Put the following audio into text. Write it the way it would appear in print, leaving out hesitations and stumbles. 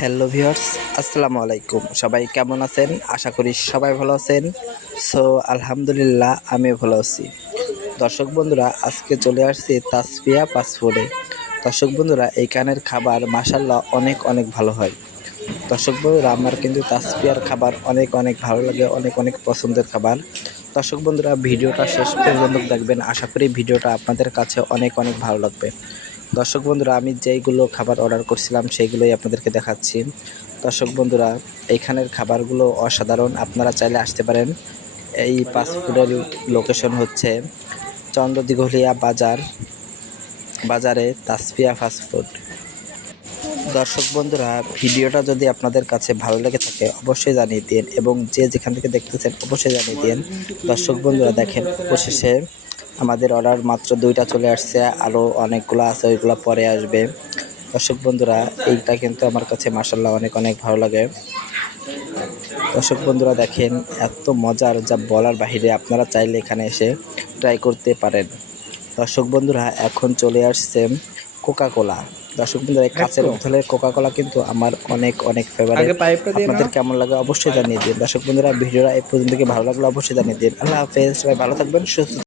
Hello viewers, আসসালামু আলাইকুম। সবাই কেমন আছেন? আশা করি সবাই ভালো আছেন। সো আলহামদুলিল্লাহ আমিও ভালো আছি। দর্শক বন্ধুরা, আজকে চলে আসছি তাসফিয়া ফাস্টফুডে। দর্শক বন্ধুরা, এইখানের খাবার মাশাআল্লাহ অনেক অনেক ভালো হয়। দর্শক বন্ধুরা, আমার কিন্তু তাসফিয়ার খাবার অনেক অনেক ভালো লাগে, অনেক অনেক পছন্দের খাবার। দর্শক বন্ধুরা, ভিডিওটা শেষ পর্যন্ত দেখবেন। আশা করি ভিডিওটা আপনাদের কাছে অনেক অনেক ভালো লাগবে। দর্শক বন্ধুরা, আমি যেইগুলো খাবার অর্ডার করছিলাম সেইগুলোই আপনাদেরকে দেখাচ্ছি। দর্শক বন্ধুরা, এইখানের খাবারগুলো অসাধারণ, আপনারা চাইলে আসতে পারেন। এই ফাস্টফুডের লোকেশন হচ্ছে চন্দ্রদিঘলিয়া বাজারে তাসফিয়া ফাস্টফুড। দর্শক বন্ধুরা, ভিডিওটা যদি আপনাদের কাছে ভালো লেগে থাকে অবশ্যই জানিয়ে দিন, এবং যে যেখান থেকে দেখতেছেন অবশ্যই জানিয়ে দিন। দর্শক বন্ধুরা, দেখেন অবশেষে আমাদের অর্ডার মাত্র 2টা চলে আসছে, আরও অনেকগুলো আছে, ওইগুলো পরে আসবে। দর্শক বন্ধুরা, এইটা কিন্তু আমার কাছে মাশাআল্লাহ অনেক অনেক ভালো লাগে। দর্শক বন্ধুরা, দেখেন এত মজার, যা বলার বাহিরে। আপনারা চাইলে এখানে এসে ট্রাই করতে পারেন। দর্শক বন্ধুরা, এখন চলে আসছে কোকা কোলা। দর্শক বন্ধুরা, এই কাঁচের বোতলের কোকা কোলা কিন্তু আমার অনেক অনেক ফেভারিট। আপনাদের কেমন লাগে অবশ্যই জানিয়ে দিন। দর্শক বন্ধুরা, ভিডিওটা এই পর্যন্ত ভালো লাগলে অবশ্যই জানিয়ে দিন। আল্লাহ হাফেজ, সবাই ভালো থাকবেন, সুস্থ